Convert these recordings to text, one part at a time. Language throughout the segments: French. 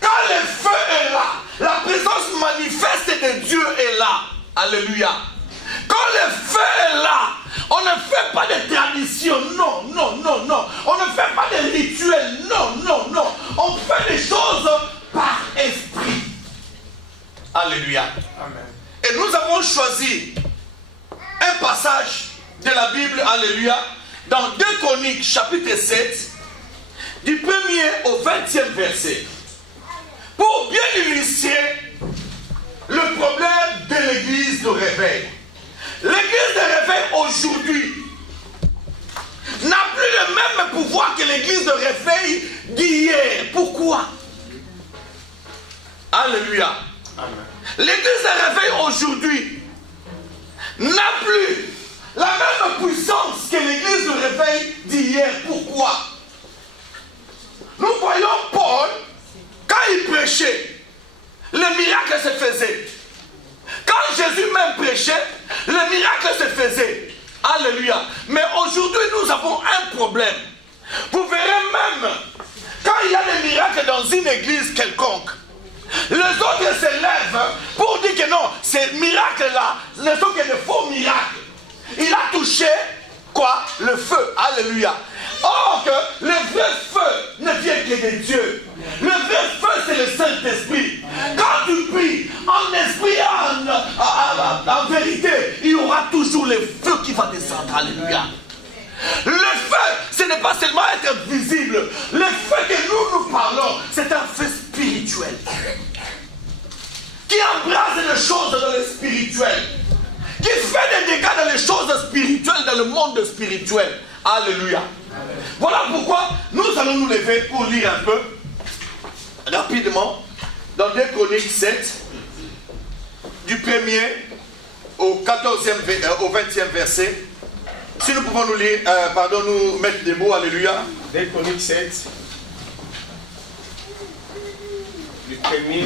Quand le feu est là, la présence manifeste de Dieu est là. Alléluia. Quand le feu est là, on ne fait pas de tradition, non, non, non, non. On ne fait pas de rituels, non, non, non. On fait les choses par esprit. Alléluia. Amen. Et nous avons choisi un passage de la Bible, alléluia, dans 2 Chroniques, chapitre 7, du 1er au 20e verset, pour bien illustrer le problème de l'église de réveil. L'église de réveil aujourd'hui n'a plus le même pouvoir que l'église de réveil d'hier. Pourquoi? Alléluia. Amen. L'église de réveil aujourd'hui n'a plus la même puissance que l'église de réveil d'hier. Pourquoi? Nous voyons Paul, quand il prêchait, le miracle se faisait. Quand Jésus même prêchait, le miracle se faisait. Alléluia. Mais aujourd'hui, nous avons un problème. Vous verrez même, quand il y a des miracles dans une église quelconque, les autres se lèvent pour dire que non, ces miracles-là ne sont que de faux miracles. Il a touché quoi? Le feu. Alléluia. Or que le vrai feu ne vient que de Dieu. Le vrai feu, c'est le Saint-Esprit. Quand tu pries en esprit et en vérité, il y aura toujours le feu qui va descendre. Alléluia. Le feu, ce n'est pas seulement être visible. Le feu que nous parlons, c'est un feu spirituel qui embrasse les choses dans le spirituel, qui fait des dégâts dans les choses spirituelles, dans le monde spirituel. Alléluia. Voilà pourquoi nous allons nous lever pour lire un peu rapidement dans 2 Chroniques 7, du 1er au 14e, au 20e verset. Si nous pouvons nous lire, nous mettre des mots, alléluia. 2 Chroniques 7, du 1er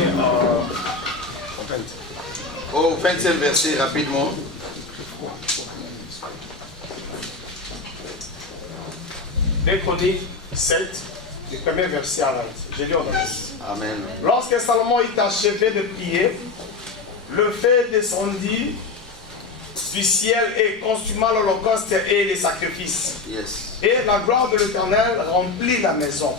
au 20e verset, rapidement. Des Chroniques 7, du 1er verset à 20. Je lis en anglais. Amen. Lorsque Salomon eut achevé de prier, le feu descendit du ciel et consuma l'holocauste et les sacrifices. Yes. Et la gloire de l'Éternel remplit la maison.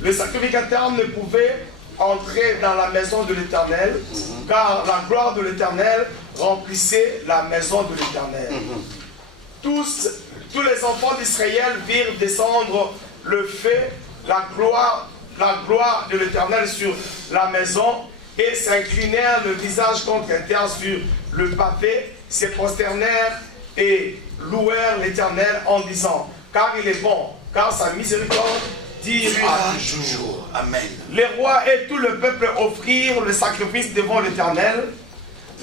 Le sacrificateur ne pouvait entrer dans la maison de l'Éternel, car la gloire de l'Éternel remplissait la maison de l'Éternel. Tous les enfants d'Israël virent descendre le feu, la gloire de l'Éternel sur la maison, et s'inclinèrent le visage contre terre sur le pavé, se prosternèrent et louèrent l'Éternel en disant, car il est bon, car sa miséricorde durera toujours. Amen. Les rois et tout le peuple offrirent le sacrifice devant l'Éternel.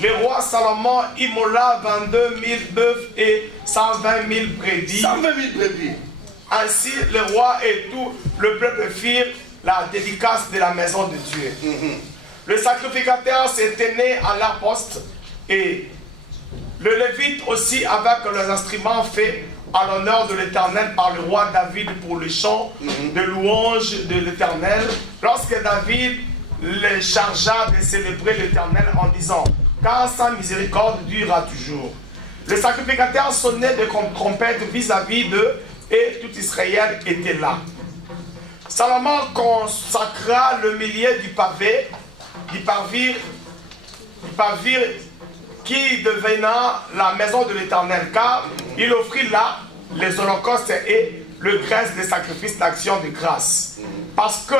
Le roi Salomon immola 22 000 bœufs et 120 000 brebis. 120 000 brebis. Ainsi, le roi et tout le peuple firent la dédicace de la maison de Dieu. Le sacrificateur se tenait à leur poste et le Lévite aussi avec les instruments faits à l'honneur de l'Éternel par le roi David pour le chant de louange de l'Éternel. Lorsque David les chargea de célébrer l'Éternel en disant, car sa miséricorde durera toujours. Le sacrificateur sonnait de trompette vis-à-vis d'eux et tout Israël était là. Salomon consacra le milieu du parvis qui devena la maison de l'Éternel, car il offrit là les holocaustes et le graisse des sacrifices d'action de grâce. Parce que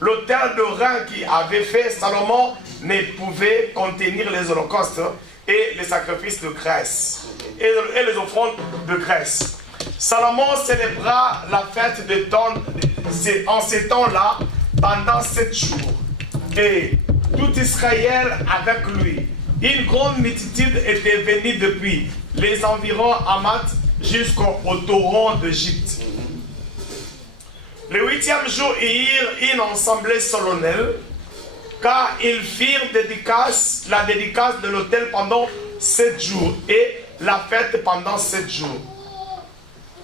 l'autel de rein qui avait fait Salomon ne pouvait contenir les holocaustes et les sacrifices de graisse et les offrandes de graisse. Salomon célébra la fête de en ces temps-là pendant 7 jours. Et tout Israël avec lui. Une grande multitude était venue depuis les environs Hamath jusqu'au torrent d'Égypte. Le 8e jour, ils eurent une assemblée solennelle, car ils firent la dédicace de l'autel pendant 7 jours et la fête pendant 7 jours.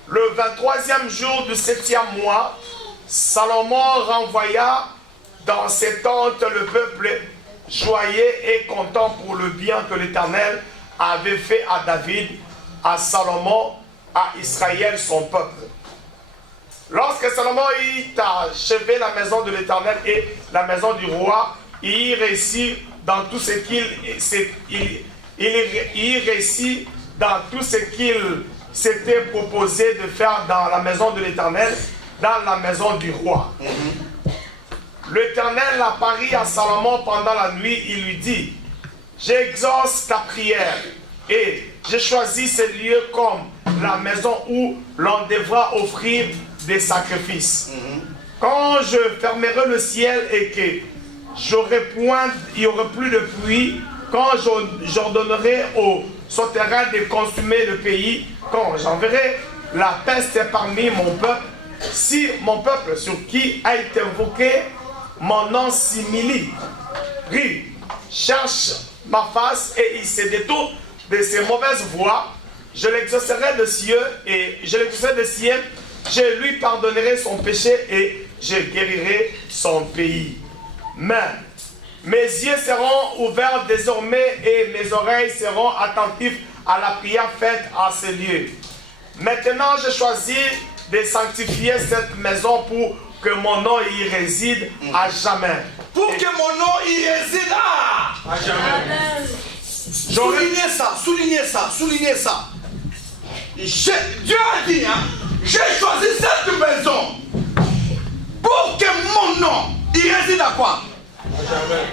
Le 23e jour du 7e mois, Salomon renvoya dans ces tentes, le peuple joyait et content pour le bien que l'Éternel avait fait à David, à Salomon, à Israël, son peuple. Lorsque Salomon eut achevé la maison de l'Éternel et la maison du roi, il réussit dans tout ce qu'il s'était proposé de faire dans la maison de l'Éternel, dans la maison du roi. L'Éternel apparut à Salomon pendant la nuit, il lui dit, j'exauce ta prière et j'ai choisi ce lieu comme la maison où l'on devra offrir des sacrifices. Quand je fermerai le ciel et que il n'y aura plus de pluie, quand j'ordonnerai au souterrain de consumer le pays, quand j'enverrai la peste parmi mon peuple, si mon peuple sur qui a été invoqué mon nom s'humilie, cherche ma face et il se détourne de ses mauvaises voies, je l'exaucerai de cieux et je lui pardonnerai son péché et je guérirai son pays. Mais mes yeux seront ouverts désormais et mes oreilles seront attentives à la prière faite à ce lieu. Maintenant, je choisis de sanctifier cette maison pour que mon nom y réside à jamais. Pour que mon nom y réside à jamais. Soulignez ça. Dieu a dit, j'ai choisi cette maison pour que mon nom y réside à quoi? À jamais.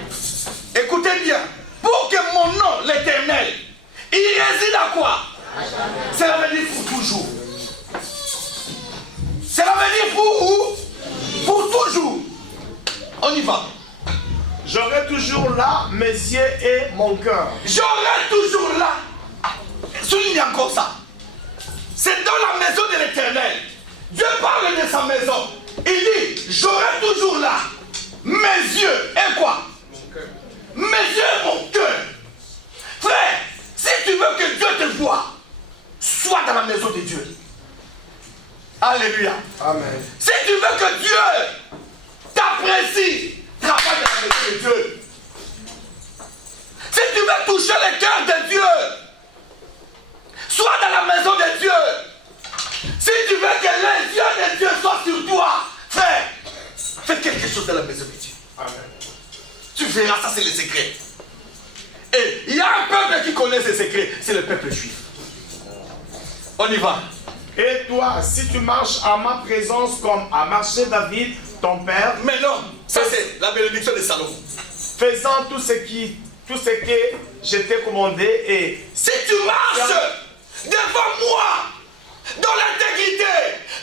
Écoutez bien. Pour que mon nom, l'Éternel, y réside à quoi? À jamais. Cela veut dire pour toujours. Cela veut dire pour toujours. On y va. J'aurai toujours là mes yeux et mon cœur. J'aurai toujours là. Souligne encore ça. C'est dans la maison de l'Éternel. Dieu parle de sa maison. Il dit, j'aurai toujours là mes yeux et quoi? Mes yeux et mon cœur. Frère, si tu veux que Dieu te voie, sois dans la maison de Dieu. Alléluia. Amen. Si tu veux que Dieu t'apprécie, travaille dans la maison de Dieu. Si tu veux toucher le cœur de Dieu, sois dans la maison de Dieu. Si tu veux que les yeux de Dieu soient sur toi, frère, fais quelque chose dans la maison de Dieu. Amen. Tu verras, ça c'est le secret. Et il y a un peuple qui connaît ces secrets, c'est le peuple juif. On y va. Et toi, si tu marches à ma présence comme a marché David, ton père. Mais non, ça c'est la bénédiction de Salomon. Faisant tout ce que je t'ai commandé et... Si tu marches devant moi, dans l'intégrité,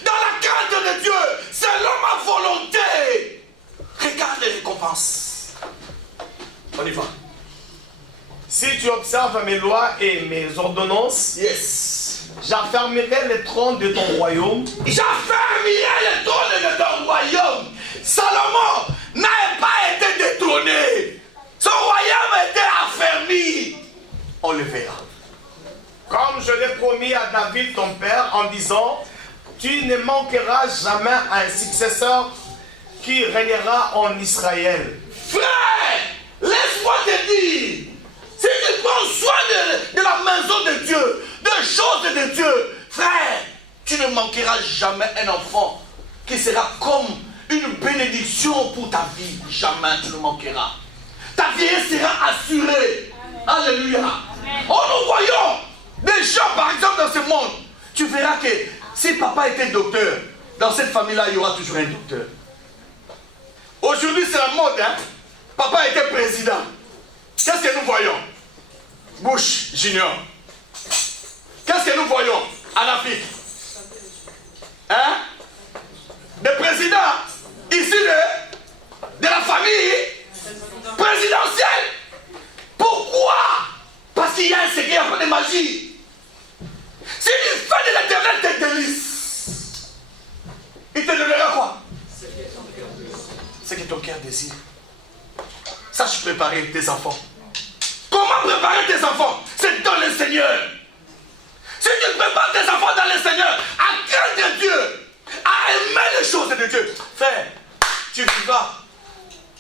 dans la crainte de Dieu, selon ma volonté, regarde les récompenses. On y va. Si tu observes mes lois et mes ordonnances, yes, j'affermirai le trône de ton royaume. J'affermirai le trône de ton royaume. Salomon n'a pas été détrôné. Son royaume a été affermi. On le verra. Comme je l'ai promis à David ton père en disant, tu ne manqueras jamais un successeur qui régnera en Israël. Frère, laisse-moi te dire, si tu prends soin de la maison de Dieu, des choses de Dieu, frère, tu ne manqueras jamais un enfant qui sera comme une bénédiction pour ta vie. Jamais tu ne manqueras. Ta vieillesse sera assurée. Alléluia. Oh, nous voyons des gens, par exemple, dans ce monde. Tu verras que si papa était docteur, dans cette famille-là, il y aura toujours un docteur. Aujourd'hui, c'est la mode, hein. Papa était président. Qu'est-ce que nous voyons? Bush Junior. Qu'est-ce que nous voyons en Afrique? Hein? Des présidents issus de la famille présidentielle. Pourquoi? Parce qu'il y a un secret, un peu de magie. Si tu fais de l'Éternel tes délices, il te donnera quoi? Ce que ton cœur désire. Sache préparer tes enfants. Comment préparer tes enfants? C'est dans le Seigneur. Si tu prépares tes enfants dans le Seigneur, à craindre Dieu, à aimer les choses de Dieu, frère, tu vivras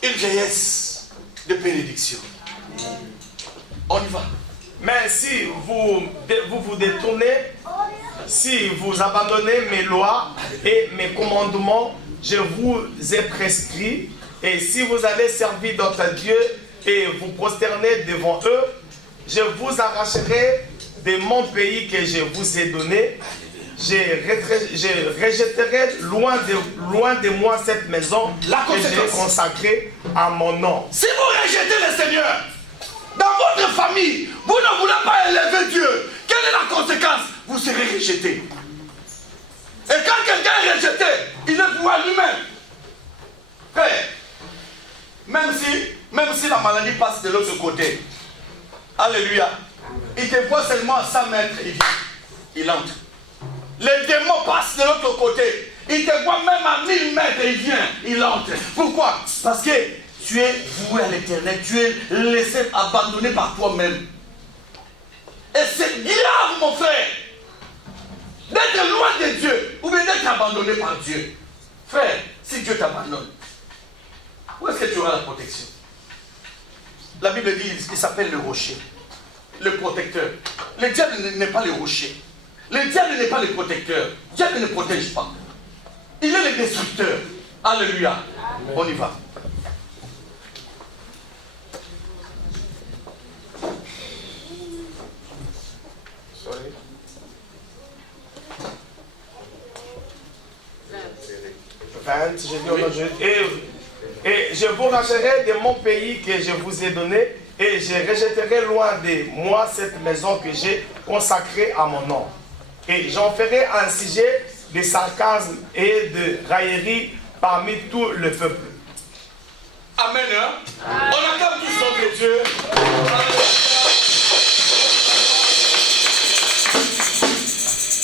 une vieillesse de bénédiction. On y va. Mais si vous détournez, si vous abandonnez mes lois et mes commandements, je vous ai prescrits. Et si vous allez servir d'autres dieux et vous prosterner devant eux, je vous arracherai de mon pays que je vous ai donné. Je rejetterai loin de moi cette maison que j'ai consacrée à mon nom. Si vous rejetez le Seigneur, dans votre famille, vous ne voulez pas élever Dieu, quelle est la conséquence? Vous serez rejeté. Et quand quelqu'un est rejeté, il est pour lui-même. Frère, même si la maladie passe de l'autre côté, alléluia, il te voit seulement à 100 mètres, il entre. Les démons passent de l'autre côté, il te voit même à 1000 mètres, il vient, il entre. Pourquoi? Parce que tu es voué à l'éternel, tu es laissé abandonner par toi-même. Et c'est grave, mon frère, d'être loin de Dieu, ou bien d'être abandonné par Dieu. Frère, si Dieu t'abandonne, où est-ce que tu auras la protection? La Bible dit, il s'appelle le rocher, le protecteur. Le diable n'est pas le rocher. Le diable n'est pas le protecteur. Le diable ne protège pas. Il est le destructeur. Alléluia. Amen. On y va. Et je vous racheterai de mon pays que je vous ai donné, et je rejetterai loin de moi cette maison que j'ai consacrée à mon nom. Et j'en ferai un sujet de sarcasme et de raillerie parmi tout le peuple. Amen. Hein? On acclame tous notre Dieu.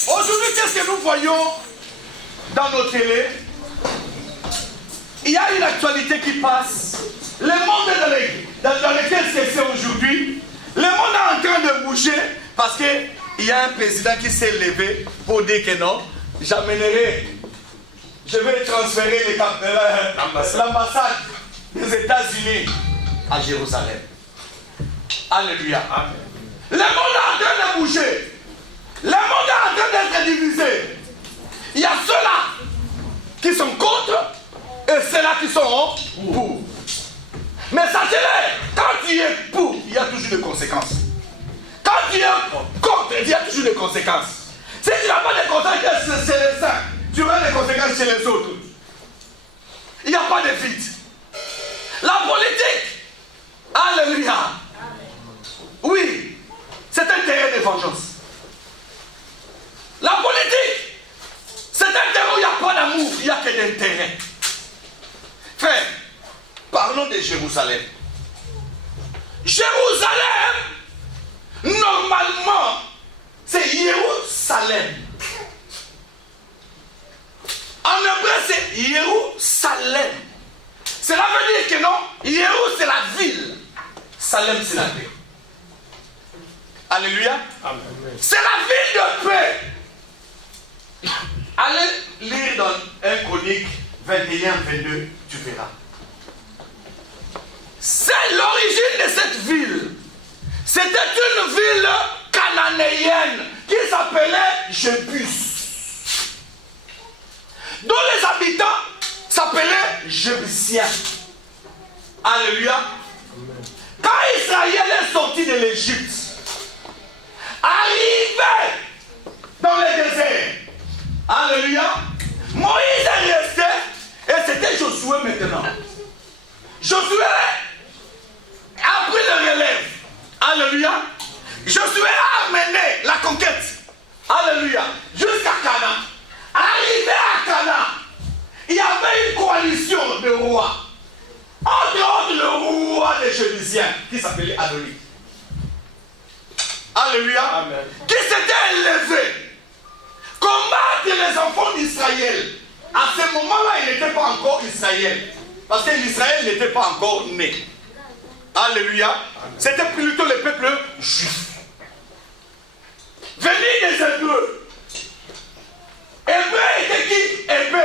Aujourd'hui, qu'est-ce que nous voyons dans nos télés? Il y a une actualité qui passe. Le monde dans lequel c'est aujourd'hui, le monde est en train de bouger parce qu'il y a un président qui s'est levé pour dire que non, j'amènerai, je vais transférer l'ambassade des États-Unis à Jérusalem. Alléluia. Amen. Le monde est en train de bouger. Le monde est en train d'être divisé. Il y a ceux-là qui sont contre et ceux-là qui sont pour. Mais sachez-le, quand tu es pour, il y a toujours des conséquences. Quand tu es contre, il y a toujours des conséquences. Si tu n'as pas de conséquences chez les uns, tu auras des conséquences chez les autres. Il n'y a pas de fuite. La politique, alléluia. Oui, c'est un terrain de vengeance. La politique, c'est un terrain où il n'y a pas d'amour, il n'y a que d'intérêt. Frère, parlons de Jérusalem. Jérusalem, normalement, c'est Jérusalem. En hébreu, c'est Jérusalem. Cela veut dire que non, Jérusalem, c'est la ville. Salem, c'est la paix. Alléluia. Amen. C'est la ville de paix. Allez lire dans 1 Chronique 21-22, tu verras. C'est l'origine de cette ville. C'était une ville cananéenne qui s'appelait Jébus, dont les habitants s'appelaient Jébusiens. Alléluia. Quand Israël est sorti de l'Égypte, arrivé dans le désert, alléluia, Moïse est resté et c'était Josué maintenant. Josué a pris le relève. Alléluia. Josué a amené la conquête. Alléluia. Jusqu'à Canaan. Arrivé à Canaan, il y avait une coalition de rois. Entre autres, le roi des Jébusiens qui s'appelait Adoni. Alléluia. Amen. Qui s'était élevé combattre les enfants d'Israël. À ce moment-là, il n'était pas encore Israël. Parce que l'Israël n'était pas encore né. Alléluia. C'était plutôt le peuple juif. Venu des Hébreux. Hébreux était qui? Hébreux,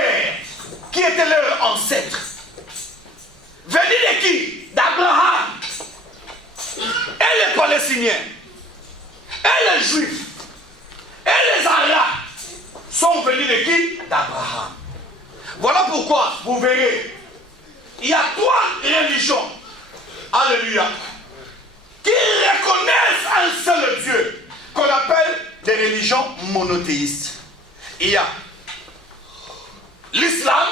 qui était leur ancêtre. Venu Palestiniens et les Juifs et les Arabes sont venus de qui? D'Abraham. Voilà pourquoi, vous verrez, il y a 3 religions, alléluia, qui reconnaissent un seul Dieu, qu'on appelle des religions monothéistes. Il y a l'islam.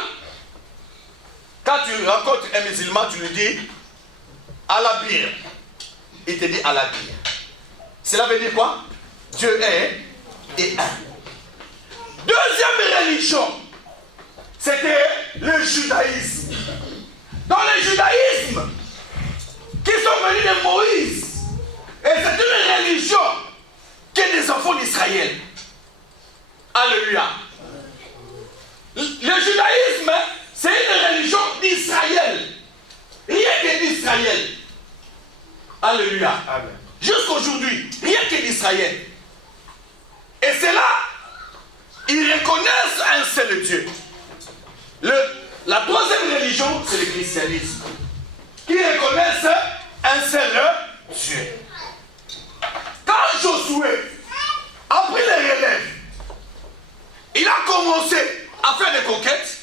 Quand tu rencontres un musulman, tu lui dis Allah bir. Il te dit Allah bir. Cela veut dire quoi? Dieu est et un. Deuxième religion, c'était le judaïsme. Dans le judaïsme, qui sont venus de Moïse, et c'est une religion qui est des enfants d'Israël. Alléluia. Le judaïsme, c'est une religion d'Israël. Rien que d'Israël. Alléluia. Jusqu'aujourd'hui, rien que d'Israël. Et c'est là, ils reconnaissent un seul Dieu. La troisième religion, c'est le christianisme. Qui reconnaissent un seul Dieu. Quand Josué a pris les relèves, il a commencé à faire des conquêtes.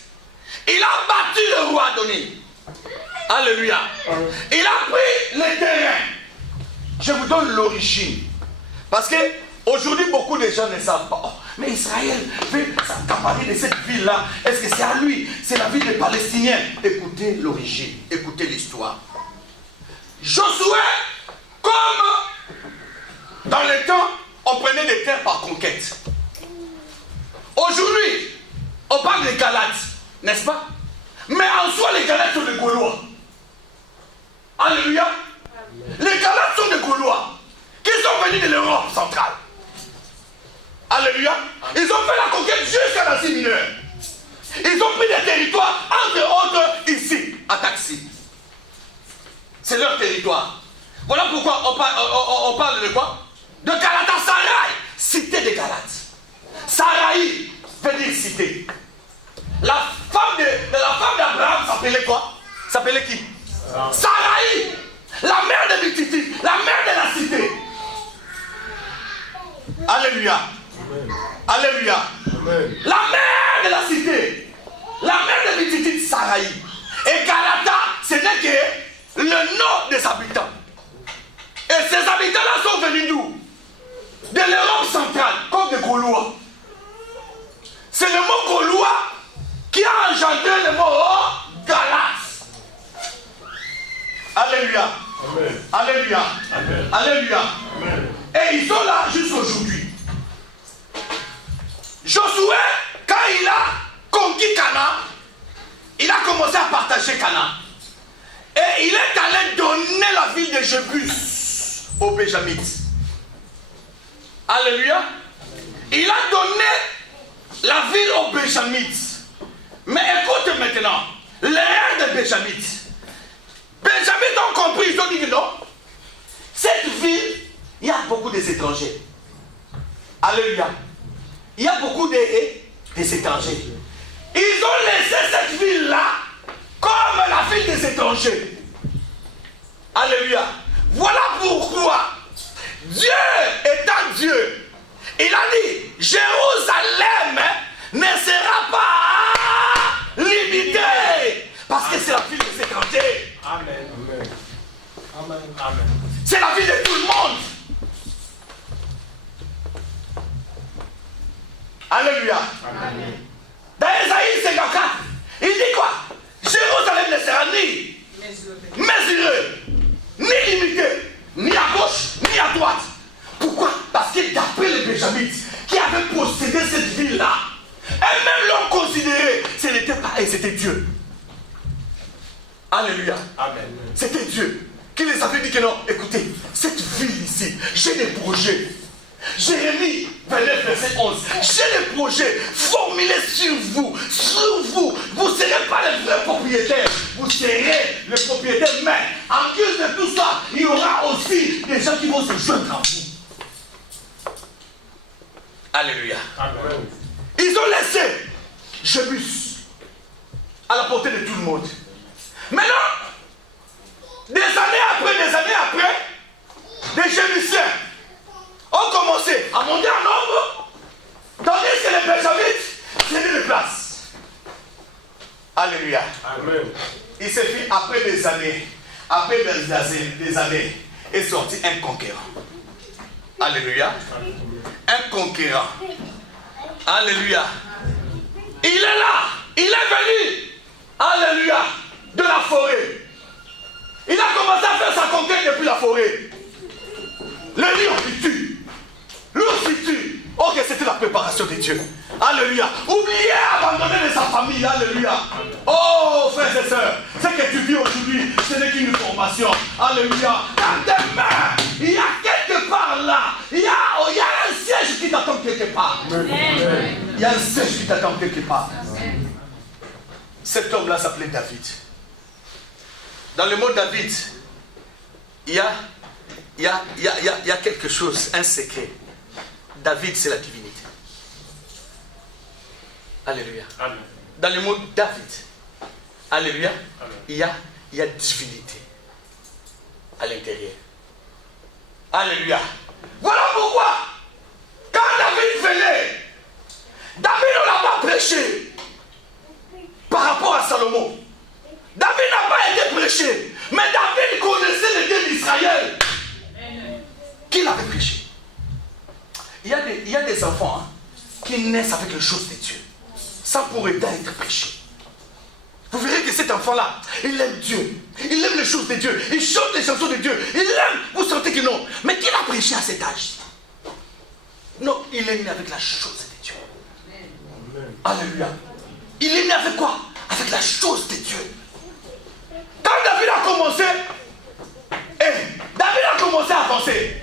Il a battu le roi Adonis. Alléluia. Il a pris les terrains. Je vous donne l'origine. Parce que aujourd'hui, beaucoup de gens ne savent pas. Oh, mais Israël fait s'accaparer de cette ville-là. Est-ce que c'est à lui? C'est la ville des Palestiniens. Écoutez l'origine. Écoutez l'histoire. Josué, comme dans le temps, on prenait des terres par conquête. Aujourd'hui, on parle des Galates, n'est-ce pas? Mais en soi, les Galates sont des Gaulois. Alléluia. Les Galates sont des Gaulois qui sont venus de l'Europe centrale. Alléluia. Ils ont fait la conquête jusqu'à l'Asie mineure. Ils ont pris des territoires, entre autres, ici, à Taxi. C'est leur territoire. Voilà pourquoi on parle de quoi? De Galatasaray, cité des Galates. Sarai veut dire cité. La femme d'Abraham s'appelait quoi? S'appelait qui? Sarai, la mère de Mititi, la mère de la cité. Alléluia. Alléluia. La mère de la cité, la mère de Mititi, Sarai. Et Galata, ce n'est que le nom des habitants. Et ces habitants-là sont venus d'où? De l'Europe centrale, comme des Gaulois. C'est le mot Gaulois qui a engendré le mot Galate. Alléluia. Amen. Alléluia. Amen. Alléluia. Amen. Et ils sont là jusqu'aujourd'hui. Josué, quand il a conquis Canaan, il a commencé à partager Canaan. Et il est allé donner la ville de Jébus aux Benjamites. Alléluia. Il a donné la ville aux Benjamites. Mais écoute maintenant, l'ère des Benjamites. Benjamites ont compris, ils ont dit que non. Cette ville, il y a beaucoup d'étrangers. Alléluia. Il y a beaucoup d'étrangers. Ils ont laissé cette ville-là comme la ville des étrangers. Alléluia. Voilà pourquoi Dieu étant Dieu, il a dit, Jérusalem ne sera pas limitée. Parce que c'est la ville des étrangers. Amen. Amen. Amen. Amen. C'est la ville de tout le monde. Alléluia. Amen. Dans Ésaïe 54, il dit quoi? Jérusalem ne sera ni mesurée, ni limitée, ni à gauche, ni à droite. Pourquoi? Parce que d'après les Benjamites qui avaient possédé cette ville-là, eux-mêmes l'ont considéré, ce n'était pas eux, c'était Dieu. Alléluia. Amen. C'était Dieu qui les avait dit que non, écoutez, cette ville ici, j'ai des projets. Jérémie 29, verset 11. J'ai des projets formulés sur vous. Vous ne serez pas les vrais propriétaires. Vous serez les propriétaires. Mais en plus de tout ça, il y aura aussi des gens qui vont se joindre à vous. Alléluia. Amen. Ils ont laissé Jébus à la portée de tout le monde. Maintenant, des années après, des Jébusites s'est fait après des années, est sorti un conquérant. Alléluia. Un conquérant. Alléluia. Il est là. Il est venu. Alléluia. De la forêt. Il a commencé à faire sa conquête depuis la forêt. Le lion qui tue. L'ours qui tue. Ok, c'était la préparation de Dieu. Alléluia. Oubliez abandonner sa famille. Alléluia. Oh, frères et sœurs, ce que tu vis aujourd'hui, ce n'est qu'une formation. Alléluia. Dans tes mains, il y a quelque part là, il y a un siège qui t'attend quelque part. Il y a un siège qui t'attend quelque part. Cet homme-là s'appelait David. Dans le mot David, il y a quelque chose, un secret. David, c'est la divinité. Alléluia. Amen. Dans le mot David, alléluia, il y a divinité à l'intérieur. Alléluia. Voilà pourquoi, quand David venait, David ne l'a pas prêché par rapport à Salomon. David n'a pas été prêché, mais David connaissait le Dieu d'Israël. Qui l'avait prêché? Il y a des enfants qui naissent avec les choses de Dieu, sans pour autant être prêchés. Vous verrez que cet enfant-là, il aime Dieu, il aime les choses de Dieu, il chante les chansons de Dieu, il aime, vous sentez que non. Mais qui l'a prêché à cet âge? Non, il est né avec la chose de Dieu. Alléluia. Il est né avec quoi? Avec la chose de Dieu. Quand David a commencé, David a commencé à avancer.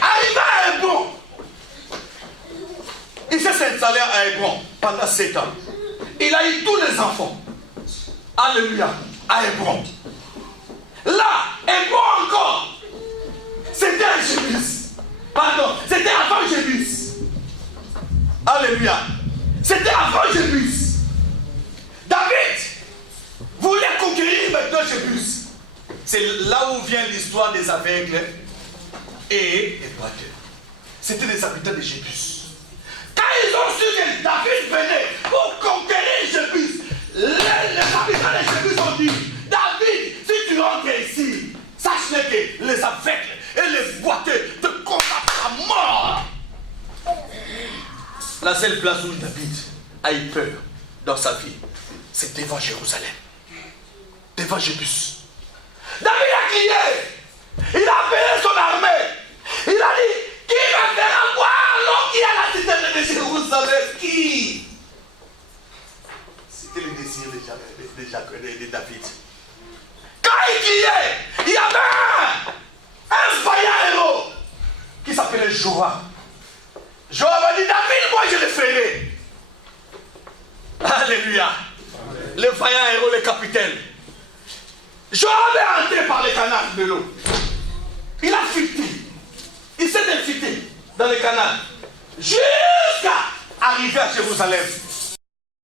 Arrivé à Hébron. Il s'est installé à Hébron pendant 7 ans. Il a eu tous les enfants. Alléluia. À Hébron. Là, Hébron encore. C'était un Jébus. Pardon, c'était avant Jébus. Alléluia. C'était avant Jébus. David voulait conquérir maintenant Jébus. C'est là où vient l'histoire des aveugles et des boiteux. C'était des habitants de Jébus. Quand ils ont su que David venait pour conquérir Jébus, les habitants de Jébus ont dit: David, si tu rentres ici, sache que les aveugles et les boiteux te condamnent à mort. La seule place où David a eu peur dans sa vie, c'est devant Jérusalem, devant Jébus. David a crié, il a appelé son armée, il a dit: qui va faire avoir l'homme qui est à la citadelle de Jérusalem? Qui? C'était le désir de David. Quand il criait, il y avait un vaillant héros qui s'appelait Joab. Joab a dit: David, moi je le ferai. Alléluia. Le vaillant héros, le capitaine. Joab est entré par le canal de l'eau. Il a filtré. Il s'est infiltré dans le canal jusqu'à arriver à Jérusalem.